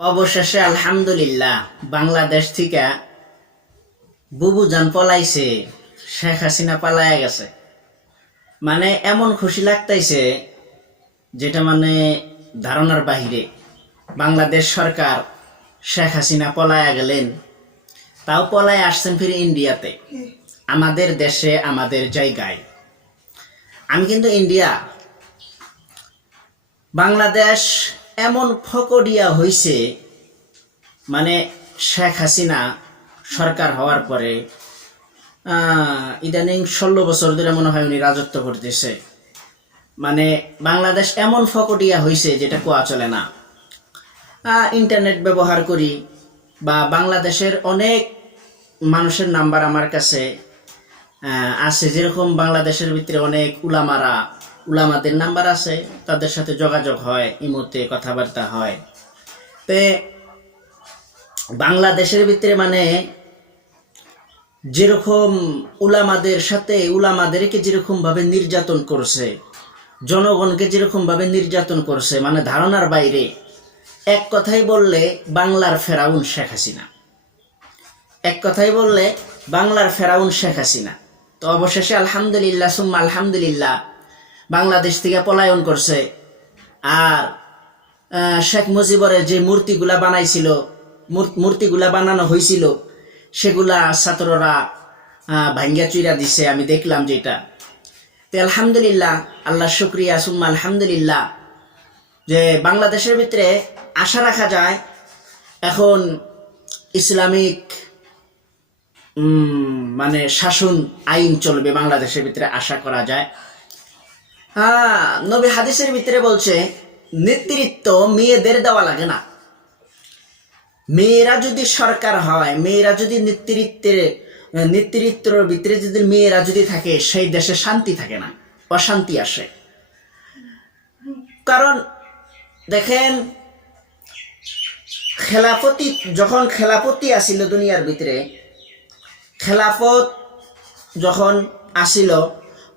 অবশেষে আলহামদুলিল্লাহ বাংলাদেশ থেকে বুবুজান পলাইছে, শেখ হাসিনা পালায়া গেছে। মানে এমন খুশি লাগতাইছে যেটা মানে ধারণার বাহিরে। বাংলাদেশ সরকার শেখ হাসিনা পলায়া গেলেন, তাও পলায় আসছেন ফিরে ইন্ডিয়াতে, আমাদের দেশে আমাদের জায়গায়। আমি কিন্তু ইন্ডিয়া, বাংলাদেশ এমন ফকডিয়া হইছে, মানে শেখ হাসিনা সরকার হওয়ার পরে ইদানিং 16 বছর ধরে মনে হয় উনি রাজত্ব করতেছে। মানে বাংলাদেশ এমন ফকডিয়া হইছে যেটা কোয়া চলে না। ইন্টারনেট ব্যবহার করি বা বাংলাদেশের অনেক মানুষের নাম্বার আমার কাছে আছে, যেরকম বাংলাদেশের ভিতরে অনেক উলামাদের নাম্বার আছে, তাদের সাথে যোগাযোগ হয়, ইমোতে কথাবার্তা হয়। তে বাংলাদেশের ভিতরে মানে যেরকম উলামাদেরকে যেরকম ভাবে নির্যাতন করছে, জনগণকে যেরকম ভাবে নির্যাতন করছে, মানে ধারণার বাইরে। এক কথাই বললে বাংলার ফেরাউন শেখ হাসিনা, এক কথাই বললে বাংলার ফেরাউন শেখ হাসিনা। তো অবশেষে আলহামদুলিল্লাহ সুম্মা আলহামদুলিল্লাহ বাংলাদেশ থেকে পলায়ন করছে। আর শেখ মুজিবরের যে মূর্তিগুলা বানানো হয়েছিল, সেগুলা ছাত্ররা ভাঙ্গা চুইরা দিছে, আমি দেখলাম যেটা। তো আলহামদুলিল্লাহ, আল্লাহ শুক্রিয়া সুম্মা আলহামদুলিল্লাহ, যে বাংলাদেশের ভিতরে আশা রাখা যায় এখন ইসলামিক মানে শাসন আইন চলবে বাংলাদেশের ভিতরে, আশা করা যায়। নবী হাদিসের ভিতরে বলছে নেতৃত্ব মেয়েদের দেওয়া লাগে না। মেয়েরা যদি সরকার হয়, মেয়েরা যদি নেতৃত্বের ভিতরে যদি মেয়েরা যদি থাকে, সেই দেশে শান্তি থাকে না, অশান্তি আসে। কারণ দেখেন, যখন খেলাফতি আসিল দুনিয়ার ভিতরে, খেলাফত যখন আসিল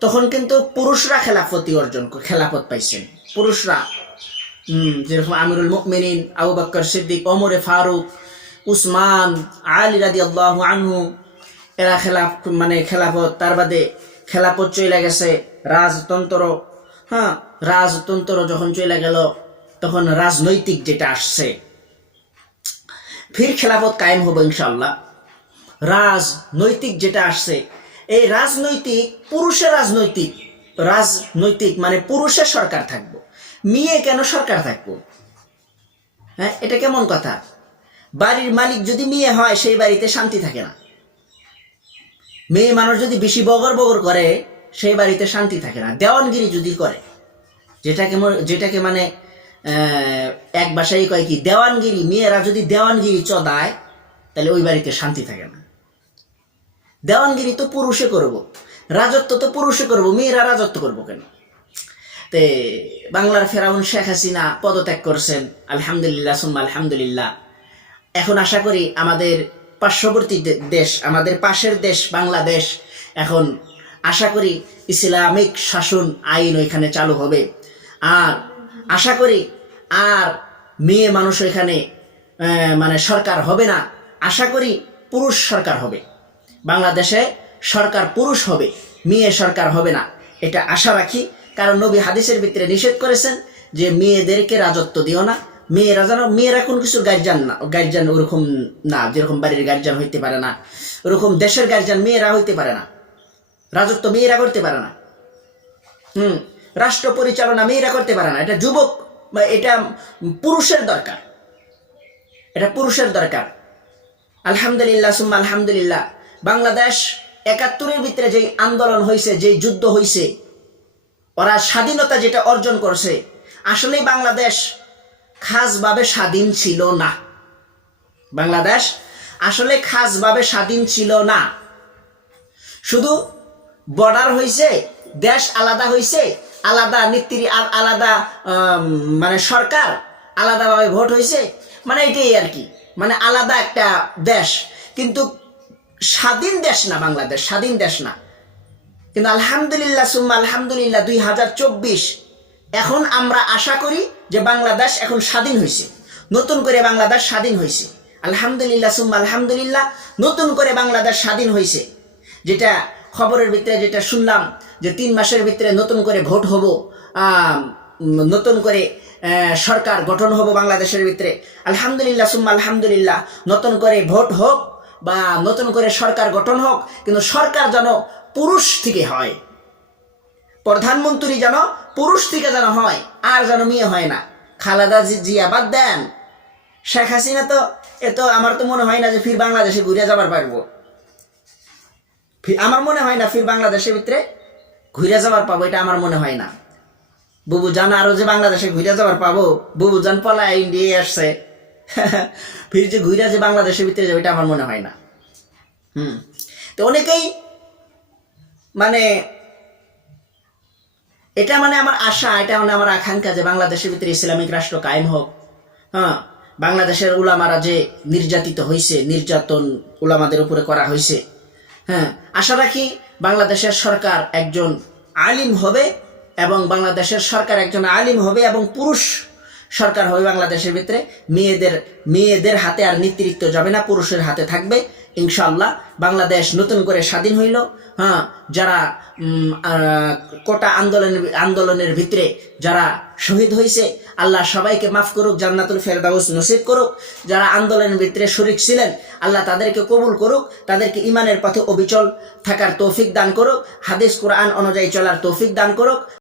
তখন কিন্তু পুরুষরা খেলাফত পাইছেন। পুরুষরা যেরকম আমিরুল মুমিনিন আবু বকর সিদ্দিক, ওমরে ফারুক, উসমান, আলী রাদিয়াল্লাহু আনহু, এরা খেলাফত। তার বাদে খেলাফত চলে গেছে রাজতন্ত্র যখন চলে গেল, তখন রাজনৈতিক যেটা আসছে, ফির খেলাফত কায়েম হবে ইনশাআল্লাহ। রাজনৈতিক যেটা আসছে, এই রাজনৈতিক মানে পুরুষের সরকার থাকবো, মেয়ে কেন সরকার থাকবো? হ্যাঁ, এটা কেমন কথা? বাড়ির মালিক যদি মেয়ে হয়, সেই বাড়িতে শান্তি থাকে না। মেয়ে মানুষ যদি বেশি বগর করে, সেই বাড়িতে শান্তি থাকে না। দেওয়ানগিরি যদি করে, যেটাকে মানে এক ভাষায় কয় কি, দেওয়ানগিরি, মেয়েরা যদি দেওয়ানগিরি চদায়, তাহলে ওই বাড়িতে শান্তি থাকে না। দেওয়ানগিরি তো পুরুষে করব, রাজত্ব তো পুরুষে করব, মেয়েরা রাজত্ব করবো কেন? তে বাংলার ফেরাউন শেখ হাসিনা পদত্যাগ করছেন, আলহামদুলিল্লাহ সুম্মা আলহামদুলিল্লাহ। এখন আশা করি আমাদের পার্শ্ববর্তী দেশ, আমাদের পাশের দেশ বাংলাদেশ, এখন আশা করি ইসলামিক শাসন আইন ওইখানে চালু হবে। আর আশা করি আর মেয়ে মানুষ ওইখানে মানে সরকার হবে না। আশা করি পুরুষ সরকার হবে বাংলাদেশে, সরকার পুরুষ হবে, মেয়ে সরকার হবে না, এটা আশা রাখি। কারণ নবী হাদিসের ভিতরে নিষেধ করেছেন যে মেয়েদেরকে রাজত্ব দিও না। মেয়েরা কোন কিছু গার্জিয়ান ওরকম না, যেরকম বাড়ির গার্জিয়ান হইতে পারে না, ওরকম দেশের গার্জিয়ান মেয়েরা হইতে পারে না। রাজত্ব মেয়েরা করতে পারে না, রাষ্ট্র পরিচালনা মেয়েরা করতে পারে না। এটা যুবক বা এটা পুরুষের দরকার, এটা পুরুষের দরকার। আলহামদুলিল্লাহ সুম্মা আলহামদুলিল্লাহ, বাংলাদেশ ৭১-এর ভিতরে যেই আন্দোলন হয়েছে, যেই যুদ্ধ হয়েছে, ওরা স্বাধীনতা যেটা অর্জন করছে, আসলে বাংলাদেশ খাসভাবে স্বাধীন ছিল না। বাংলাদেশ আসলে খাসভাবে স্বাধীন ছিল না। শুধু বর্ডার হয়েছে, দেশ আলাদা হয়েছে, আলাদা নীতি, আলাদা মানে সরকার, আলাদাভাবে ভোট হয়েছে, মানে এটাই আর কি, মানে আলাদা একটা দেশ, কিন্তু স্বাধীন দেশ না। বাংলাদেশ স্বাধীন দেশ না। কিন্তু আলহামদুলিল্লাহ সুম্মা আলহামদুলিল্লাহ 2024 এখন আমরা আশা করি যে বাংলাদেশ এখন স্বাধীন হয়েছে। নতুন করে বাংলাদেশ স্বাধীন হয়েছে, আলহামদুলিল্লাহ সুম্মা আলহামদুলিল্লাহ, নতুন করে বাংলাদেশ স্বাধীন হয়েছে। যেটা খবরের ভিতরে যেটা শুনলাম যে 3 মাসের ভিতরে নতুন করে ভোট হব, নতুন করে সরকার গঠন হব বাংলাদেশের ভিতরে। আলহামদুলিল্লাহ সুম্মা আলহামদুলিল্লাহ, নতুন করে ভোট হোক বা নতুন করে সরকার গঠন হোক, কিন্তু সরকার যেন পুরুষ থেকে হয়, প্রধানমন্ত্রী যেন পুরুষ থেকে যেন হয়, আর যেন মেয়ে হয় না। খালেদা জিয়া বাদ দেন, শেখ হাসিনা তো আমার তো মনে হয় না যে ফির বাংলাদেশে ঘুরে যাবার পারবো, আমার মনে হয় না ফির বাংলাদেশের ভিতরে ঘুরে যাবার পাবো, এটা আমার মনে হয় না। বুবু জান আরো যে বাংলাদেশে ঘুরে যাবার পাবো, বুবু জান পলায় ইন্ডিয়া আসছে, ফির যে ঘুরে যে বাংলাদেশের ভিতরে যাবে, এটা আমার মনে হয় না। তো অনেকেই মানে এটা মানে আমার আশা, এটা মানে আমার আকাঙ্ক্ষা যে বাংলাদেশের ভিতরে ইসলামিক রাষ্ট্র কায়েম হোক। বাংলাদেশের উলামারা যে নির্যাতিত হয়েছে, নির্যাতন উলামাদের উপরে করা হয়েছে, আশা রাখি বাংলাদেশের সরকার একজন আলিম হবে, এবং বাংলাদেশের সরকার একজন আলিম হবে এবং পুরুষ সরকার হবে বাংলাদেশের ভিতরে। মেয়েদের হাতে আর নেতৃত্ব যাবে না, পুরুষের হাতে থাকবে ইনশাআল্লাহ। বাংলাদেশ নতুন করে স্বাধীন হইল। যারা কোটা আন্দোলনের ভিতরে যারা শহীদ হয়েছে, আল্লাহ সবাইকে মাফ করুক, জান্নাতুল ফেরদাউস নসিব করুক। যারা আন্দোলনের ভিতরে শরীক ছিলেন, আল্লাহ তাদেরকে কবুল করুক, তাদেরকে ইমানের পথে অবিচল থাকার তৌফিক দান করুক, হাদিস কোরআন অনুযায়ী চলার তৌফিক দান করুক।